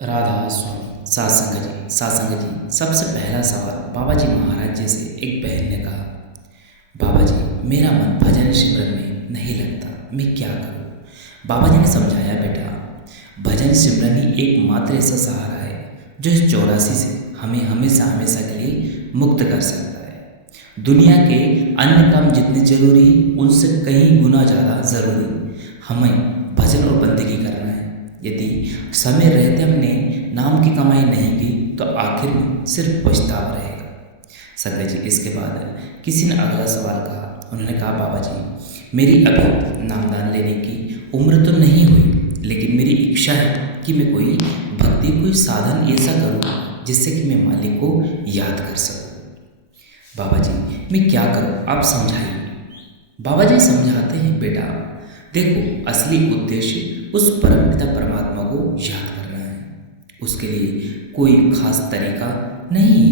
राधा स्वामी सासंग जी सबसे पहला सवाल बाबा जी महाराज जी से एक बहन ने कहा, बाबा जी मेरा मन भजन सिमरन में नहीं लगता, मैं क्या करूं? बाबा जी ने समझाया, बेटा भजन सिमरन ही एकमात्र ऐसा सहारा है जो इस चौरासी से हमें हमेशा हमेशा के लिए मुक्त कर सकता है। दुनिया के अन्य काम जितने जरूरी उनसे कहीं गुना ज़्यादा ज़रूरी हमें भजन और बंदगी करना है। यदि समय रहते हमने नाम की कमाई नहीं की तो आखिर में सिर्फ पछतावा रहेगा। संजय जी इसके बाद किसी ने अगला सवाल कहा। उन्होंने कहा, बाबा जी मेरी अभी नामदान लेने की उम्र तो नहीं हुई, लेकिन मेरी इच्छा है कि मैं कोई भक्ति कोई साधन ऐसा करूं जिससे कि मैं मालिक को याद कर सकूं। बाबा जी मैं क्या करूं, आप समझाइए। बाबा जी समझाते हैं, बेटा देखो असली उद्देश्य उस परमपिता परमात्मा को याद करना है। उसके लिए कोई खास तरीका नहीं।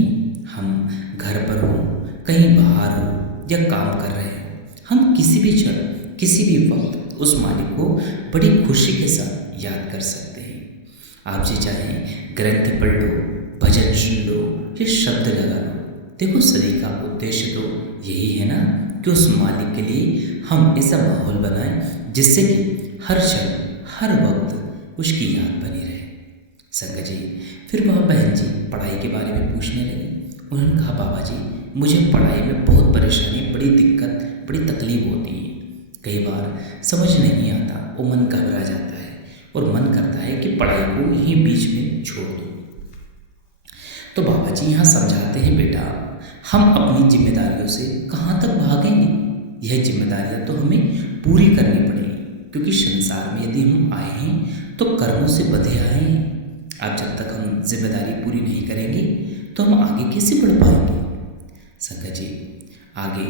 हम घर पर हो, कहीं बाहर हो या काम कर रहे हैं, हम किसी भी क्षण किसी भी वक्त उस मालिक को बड़ी खुशी के साथ याद कर सकते हैं। आप जी चाहे ग्रंथ पढ़ लो, भजन सुन लो या शब्द लगा लो, देखो सभी का उद्देश्य तो यही है ना कि उस मालिक के लिए हम ऐसा माहौल बनाएं जिससे कि हर क्षण हर वक्त उसकी याद बनी रहे। संगत जी फिर वह बहन जी पढ़ाई के बारे में पूछने लगी। उन्होंने कहा, बाबा जी मुझे पढ़ाई में बहुत परेशानी, बड़ी दिक्कत, बड़ी तकलीफ होती है। कई बार समझ नहीं आता और मन घबरा जाता है और मन करता है कि पढ़ाई को यहीं बीच में छोड़ दूँ। तो बाबा जी यहाँ समझाते हैं, बेटा हम अपनी जिम्मेदारियों से कहाँ तक भागेंगे। यह जिम्मेदारियाँ तो हमें पूरी करनी पड़ेगी, क्योंकि संसार में यदि हम आए हैं तो कर्मों से बंधे आए हैं। अब जब तक हम जिम्मेदारी पूरी नहीं करेंगे तो हम आगे कैसे बढ़ पाएंगे। संगत जी आगे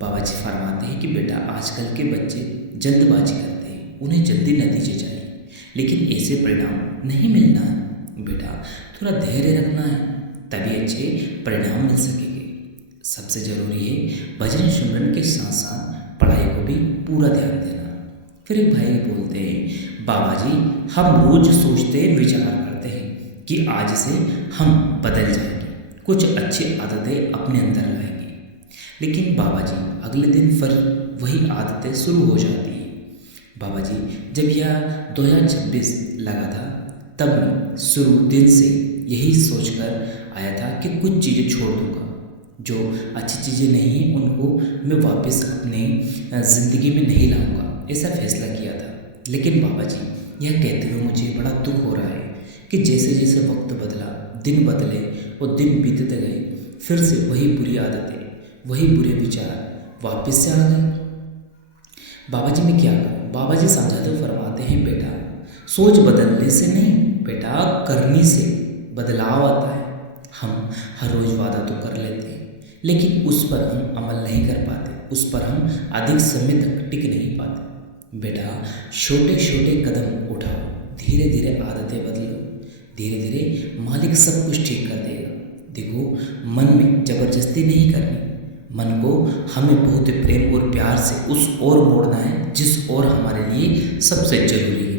बाबा जी फरमाते हैं कि बेटा आजकल के बच्चे जल्दबाजी करते हैं, उन्हें जल्दी नतीजे चाहिए, लेकिन ऐसे परिणाम नहीं मिलना है। बेटा थोड़ा धैर्य रखना है, तभी अच्छे परिणाम मिल सकेंगे। सबसे ज़रूरी है भजन सिमरन के साथ साथ पढ़ाई को भी पूरा ध्यान देना। फिर एक भाई बोलते हैं, बाबा जी हम रोज सोचते हैं, विचार करते हैं कि आज से हम बदल जाएंगे, कुछ अच्छी आदतें अपने अंदर लाएंगे, लेकिन बाबा जी अगले दिन फिर वही आदतें शुरू हो जाती हैं। बाबा जी जब यह 2026 लगा था तब मैं शुरू दिन से यही सोचकर आया था कि कुछ चीज़ें छोड़ दूंगा, जो अच्छी चीज़ें नहीं हैं उनको मैं वापस अपने ज़िंदगी में नहीं लाऊंगा, ऐसा फैसला किया था। लेकिन बाबा जी यह कहते हुए मुझे बड़ा दुख हो रहा है कि जैसे जैसे वक्त बदला, दिन बदले और दिन बीतते गए, फिर से वही बुरी आदतें, वही बुरे विचार वापस से आ गए। बाबा जी मैं क्या करूं? बाबा जी समझाते हुए फरमाते हैं, बेटा सोच बदलने से नहीं बेटा, करने से बदलाव आता है। हम हर रोज़ वादा तो कर लेते हैं, लेकिन उस पर हम अमल नहीं कर पाते, उस पर हम अधिक समय तक टिक नहीं पाते। बेटा छोटे छोटे कदम उठाओ, धीरे धीरे आदतें बदलो, धीरे धीरे मालिक सब कुछ ठीक कर देगा। देखो मन में ज़बरदस्ती नहीं करनी, मन को हमें बहुत प्रेम और प्यार से उस ओर मोड़ना है जिस ओर हमारे लिए सबसे जरूरी है।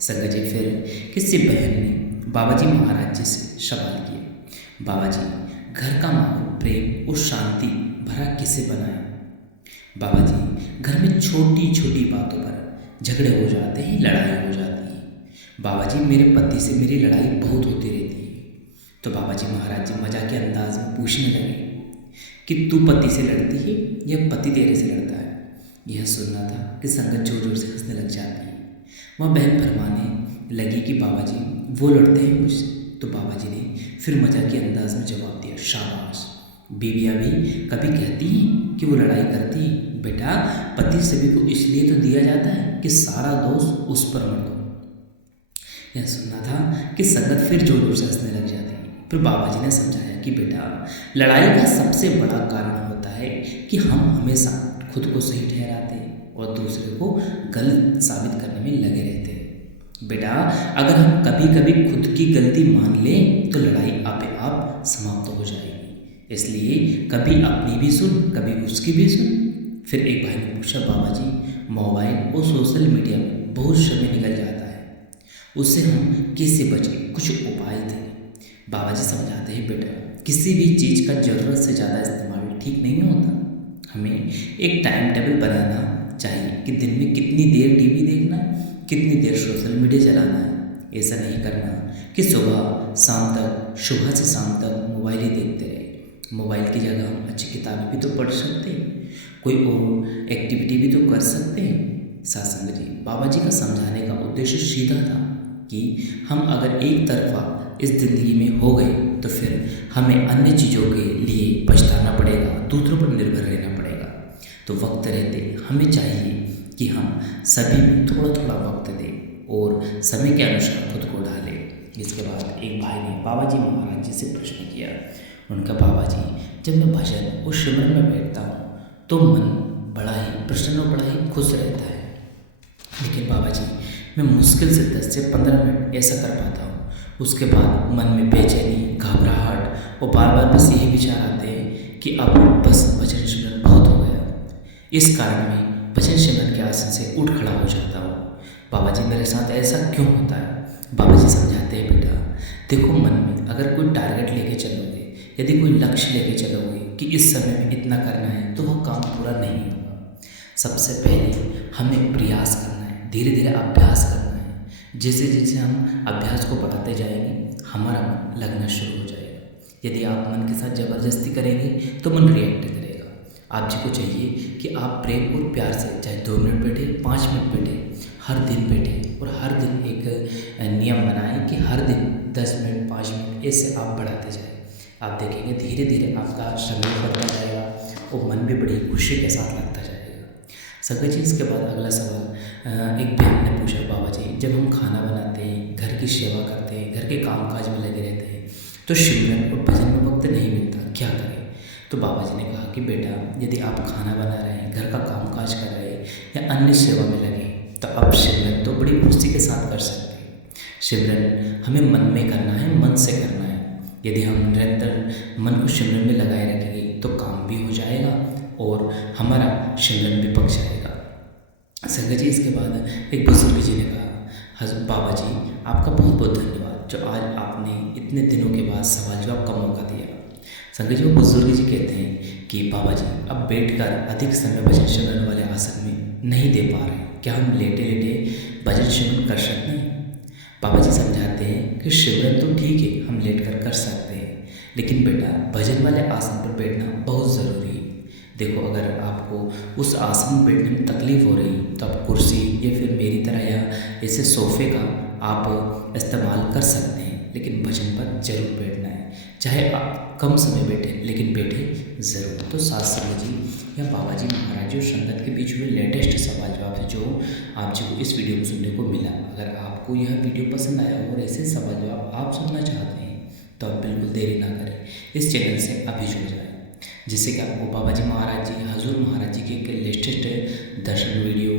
संगत जी फिर किसी बहन ने बाबा जी महाराज जी से सवाल किया, बाबा जी घर का माहौल प्रेम और शांति भरा कैसे बनाए। बाबा जी घर में छोटी छोटी बातों पर झगड़े हो जाते हैं, लड़ाई हो जाती है। बाबा जी मेरे पति से मेरी लड़ाई बहुत होती रहती है। तो बाबा जी महाराज जी मजाक के अंदाज में पूछने लगे कि तू पति से लड़ती है या पति तेरे से लड़ता है। यह सुनना था कि संगत जोर जोर से हंसने लग जाती है। वह बहन फरमाने लगी कि बाबा जी वो लड़ते हैं मुझसे। तो बाबा जी ने फिर मजाक के अंदाज में जवाब दिया, शाबाश, बीवियाँ भी कभी कहती हैं कि वो लड़ाई करती हैं। बेटा पति सभी को इसलिए तो दिया जाता है कि सारा दोष उस पर मत दो। यह सुनना था कि संगत फिर जोर जोर से हंसने लग जाती है। फिर बाबा जी ने समझाया कि बेटा लड़ाई का सबसे बड़ा कारण होता है कि हम हमेशा खुद को सही ठहराते हैं और दूसरे को गलत साबित करने में लगे रहते हैं। बेटा अगर हम कभी कभी खुद की गलती मान लें तो लड़ाई आपे आप समाप्त हो जाएगी। इसलिए कभी अपनी भी सुन, कभी उसकी भी सुन। फिर एक भाई ने पूछा, बाबा जी मोबाइल और सोशल मीडिया में बहुत समय निकल जाता है, उससे हम कैसे बचें, कुछ उपाय थे। बाबा जी समझाते हैं, बेटा किसी भी चीज़ का ज़रूरत से ज़्यादा इस्तेमाल ठीक नहीं होता। हमें एक टाइम टेबल बनाना चाहिए कि दिन में कितनी देर टीवी देखना है, कितनी देर सोशल मीडिया चलाना है। ऐसा नहीं करना कि सुबह से शाम तक मोबाइल ही देखते रहे। मोबाइल की जगह हम अच्छी किताबें भी तो पढ़ सकते हैं, कोई और एक्टिविटी भी तो कर सकते हैं। सत्संग जी, बाबा जी का समझाने का उद्देश्य सीधा था कि हम अगर एक तरफा इस ज़िंदगी में हो गए तो फिर हमें अन्य चीज़ों के लिए पछताना पड़ेगा, दूसरों पर निर्भर रहना पड़ेगा। तो वक्त रहते हमें चाहिए कि हम सभी में थोड़ा थोड़ा वक्त दें और समय के अनुसार खुद को ढालें। इसके बाद एक भाई ने बाबा जी महाराज जी से प्रश्न किया। उनका, बाबा जी जब मैं भजन और सिमरन में बैठता हूँ तो मन बड़ा ही प्रसन्न और बड़ा ही खुश रहता है, लेकिन बाबा जी मैं मुश्किल से 10 से 15 मिनट ऐसा कर पाता हूँ। उसके बाद मन में बेचैनी, घबराहट और बार बार बस यही विचार आते हैं कि अब बस भजन सिमरन बहुत हो गया। इस कारण मैं भजन सिमरन के आसन से उठ खड़ा हो जाता हूँ। बाबा जी मेरे साथ ऐसा क्यों होता है? बाबा जी समझाते हैं, बेटा देखो मन में अगर कोई टारगेट लेके चलोगे, यदि कोई लक्ष्य लेके चलोगे कि इस समय में इतना करना है, तो वह काम पूरा नहीं होगा। सबसे पहले हमें प्रयास करना है, धीरे धीरे अभ्यास करना है। जैसे जैसे हम अभ्यास को बढ़ाते जाएंगे हमारा मन लगना शुरू हो जाएगा। यदि आप मन के साथ ज़बरदस्ती करेंगे तो मन रिएक्ट करेगा। आप जी को चाहिए कि आप प्रेम और प्यार से चाहे 2 मिनट बैठे, 5 मिनट बैठे, हर दिन बैठे और हर दिन एक नियम बनाएं कि हर दिन 10 मिनट 5 मिनट ऐसे आप बढ़ाते जाएं। आप देखेंगे धीरे धीरे आपका समय बढ़ता जाएगा और मन भी बड़ी खुशी के साथ लगता जाएगा। संगत जी, इसके बाद अगला सवाल एक बहन ने पूछा, बाबा जी जब हम खाना बनाते हैं, घर की सेवा करते हैं, घर के कामकाज में लगे रहते हैं तो सिमरन और भजन में वक्त नहीं मिलता, क्या करें? तो बाबा जी ने कहा कि बेटा यदि आप खाना बना रहे हैं, घर का कामकाज कर रहे हैं या अन्य सेवा में लगे तो आप सिमरन तो बड़ी खुशी के साथ कर सकते हैं। सिमरन हमें मन में करना है, मन से करना है। यदि हम निरंतर मन को सिमरन में लगाए रखेंगे तो काम भी हो जाएगा और हमारा सिमरन भी पक जाएगा। संगत जी, इसके बाद एक बुजुर्ग जी ने कहा, बाबा जी आपका बहुत बहुत धन्यवाद जो आज आपने इतने दिनों के बाद सवाल जवाब का मौका दिया। संगत जी, वो बुजुर्ग जी कहते हैं कि बाबा जी अब बैठकर अधिक समय भजन सिमरन वाले आसन में नहीं दे पा रहे, क्या हम लेटे लेटे भजन सिमरन कर सकते हैं? बाबा जी समझाते हैं कि सिमरन तो ठीक है हम लेट कर सकते हैं, लेकिन बेटा भजन वाले आसन पर बैठना बहुत ज़रूरी है। देखो अगर आपको उस आसन में बैठने में तकलीफ़ हो रही तो आप कुर्सी या फिर मेरी तरह या ऐसे सोफ़े का आप इस्तेमाल कर सकते हैं, लेकिन भजन पर जरूर बैठना है। चाहे आप कम समय बैठे लेकिन बैठे ज़रूर। तो साथ संगत जी या बाबा जी महाराज जी और संगत के बीच में लेटेस्ट सवाल जवाब है जो आप जी को इस वीडियो में सुनने को मिला। अगर आपको यह वीडियो पसंद आया और ऐसे सवाल जवाब आप सुनना चाहते हैं तो आप बिल्कुल देरी ना करें, इस चैनल से अभी जुड़ जाएं, जिससे कि आपको बाबा जी महाराज जी, हजूर महाराज जी के लेटेस्ट दर्शन वीडियो,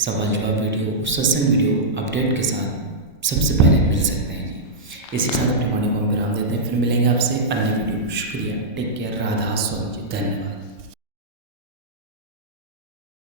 सवाल जवाब वीडियो, सत्संग वीडियो अपडेट के साथ सबसे पहले मिल सकते हैं। इसी के साथ अपने वाणी को विराम देते हैं, फिर मिलेंगे आपसे अन्य वीडियो। शुक्रिया, टेक केयर, राधा स्वामी जी, धन्यवाद।